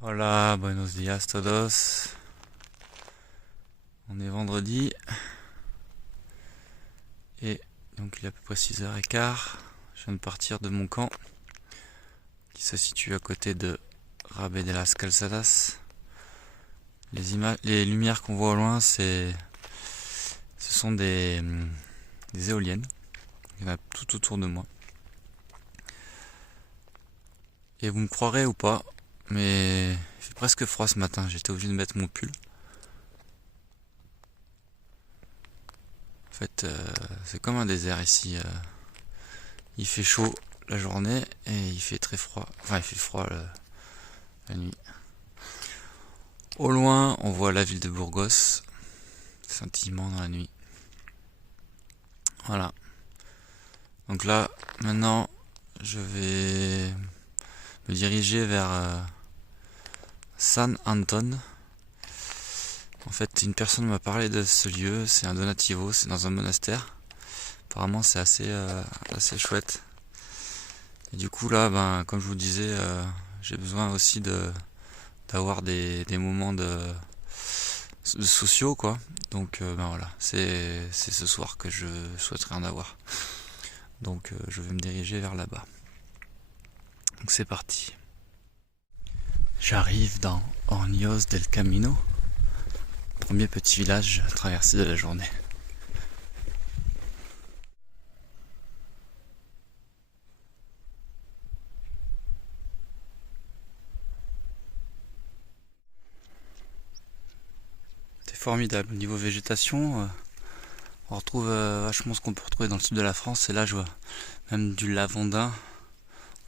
Hola, buenos días todos. On est vendredi. Et donc il est à peu près 6h15. Je viens de partir de mon camp, qui se situe à côté de Rabé de las Calzadas. Les lumières qu'on voit au loin, ce sont des éoliennes. Il y en a tout autour de moi. Et vous me croirez ou pas, mais il fait presque froid ce matin. J'étais obligé de mettre mon pull. En fait, c'est comme un désert ici. Il fait chaud la journée et il fait très froid. Enfin, il fait froid la nuit. Au loin, on voit la ville de Burgos, scintillement dans la nuit. Voilà. Donc là, maintenant, je vais me diriger vers San Anton. En fait, une personne m'a parlé de ce lieu. C'est un donativo, c'est dans un monastère. Apparemment, c'est assez chouette. Et du coup, là, comme je vous disais, j'ai besoin aussi d'avoir des moments de sociaux, quoi. Donc, voilà, c'est ce soir que je souhaiterais en avoir. Donc, je vais me diriger vers là-bas. Donc, c'est parti. J'arrive dans Hornios del Camino, premier petit village traversé de la journée. C'est formidable. Au niveau végétation, on retrouve vachement ce qu'on peut retrouver dans le sud de la France. Et là, je vois même du lavandin,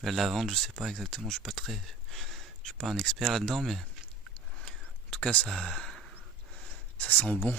la lavande, je sais pas exactement. Je suis pas un expert là-dedans, mais en tout cas, ça sent bon.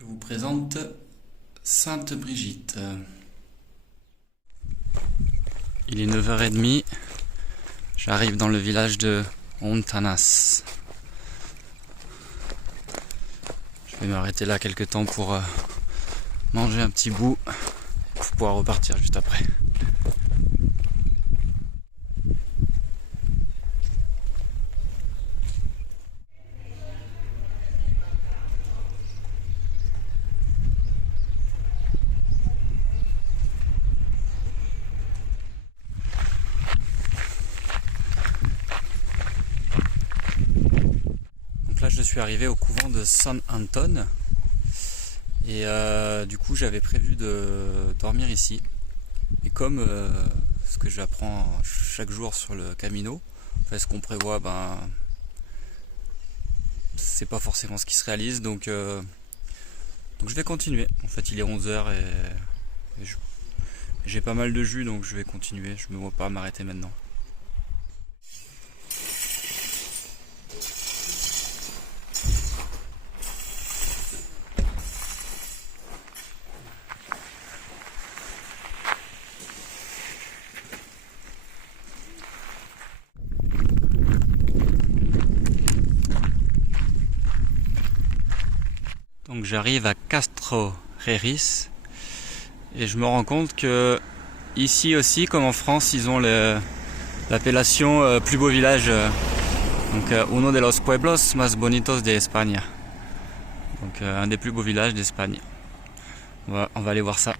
Je vous présente Sainte-Brigitte. Il est 9h30. J'arrive dans le village de Hontanas. Je vais m'arrêter là quelques temps pour manger un petit bout pour pouvoir repartir juste après. Là, je suis arrivé au couvent de San Anton et du coup j'avais prévu de dormir ici, et comme ce que j'apprends chaque jour sur le Camino, enfin, ce qu'on prévoit, c'est pas forcément ce qui se réalise, donc je vais continuer. En fait, il est 11h et j'ai pas mal de jus, donc je vais continuer. Je me vois pas m'arrêter maintenant. Donc j'arrive à Castro Reris et je me rends compte que ici aussi, comme en France, ils ont l'appellation plus beau village, donc uno de los pueblos más bonitos de España. Donc un des plus beaux villages d'Espagne. On va aller voir ça.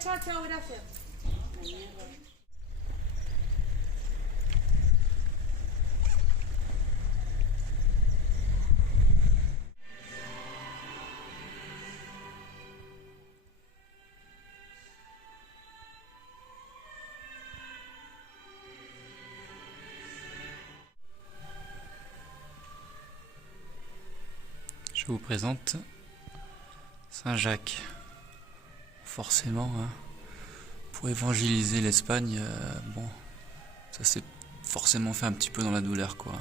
chao, gracias. Je vous présente Saint-Jacques. Forcément, hein, pour évangéliser l'Espagne, bon, ça s'est forcément fait un petit peu dans la douleur, quoi.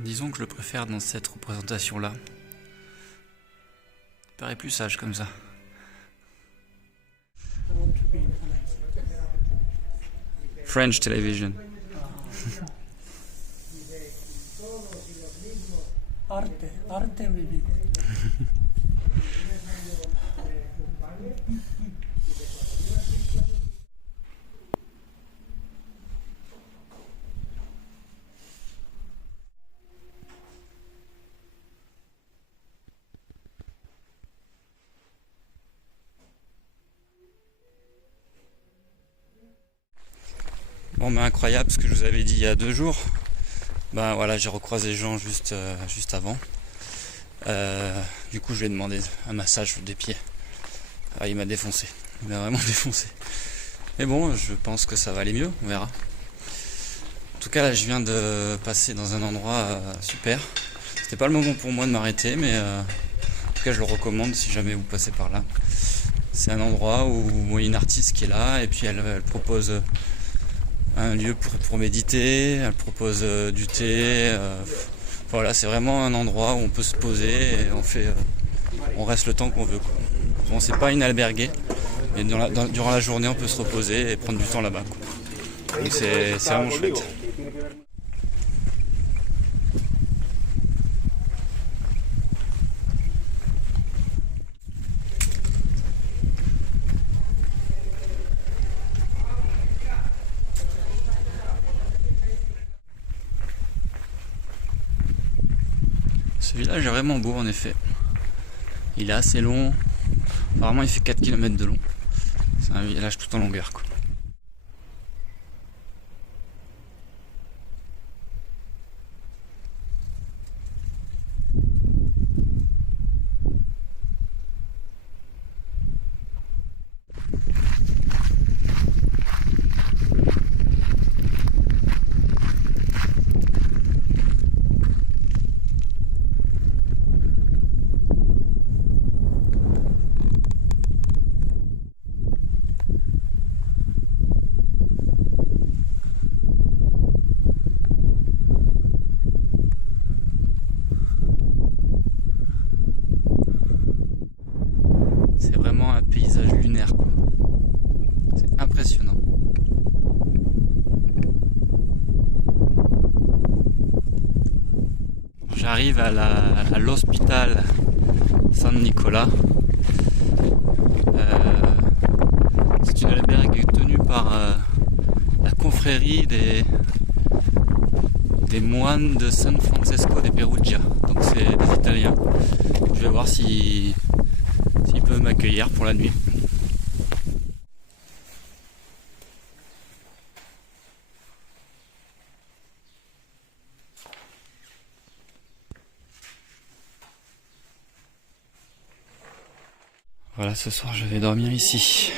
Disons que je le préfère dans cette représentation-là. Il paraît plus sage comme ça. French television. Arte will be good. Bon, mais incroyable ce que je vous avais dit il y a 2 jours. Ben voilà, j'ai recroisé Jean juste avant. Du coup, je lui ai demandé un massage des pieds. Ah, il m'a défoncé. Il m'a vraiment défoncé. Mais bon, je pense que ça va aller mieux, on verra. En tout cas, là, je viens de passer dans un endroit super. C'était pas le moment pour moi de m'arrêter, mais en tout cas, je le recommande si jamais vous passez par là. C'est un endroit où il y a une artiste qui est là, et puis elle propose un lieu pour méditer, elle propose du thé. Voilà, c'est vraiment un endroit où on peut se poser et on reste le temps qu'on veut, quoi. Bon, c'est pas une albergue, mais durant la journée, on peut se reposer et prendre du temps là-bas, quoi. Donc c'est vraiment chouette. Ce village est vraiment beau en effet. Il est assez long. Apparemment il fait 4 km de long. C'est un village tout en longueur, quoi. C'est vraiment un paysage lunaire, quoi. C'est impressionnant. J'arrive à l'hôpital San Nicolas. C'est une albergue tenue par la confrérie des moines de San Francesco de Perugia. Donc c'est des Italiens. Je vais voir s'ils peuvent m'accueillir pour la nuit. Voilà, ce soir je vais dormir ici.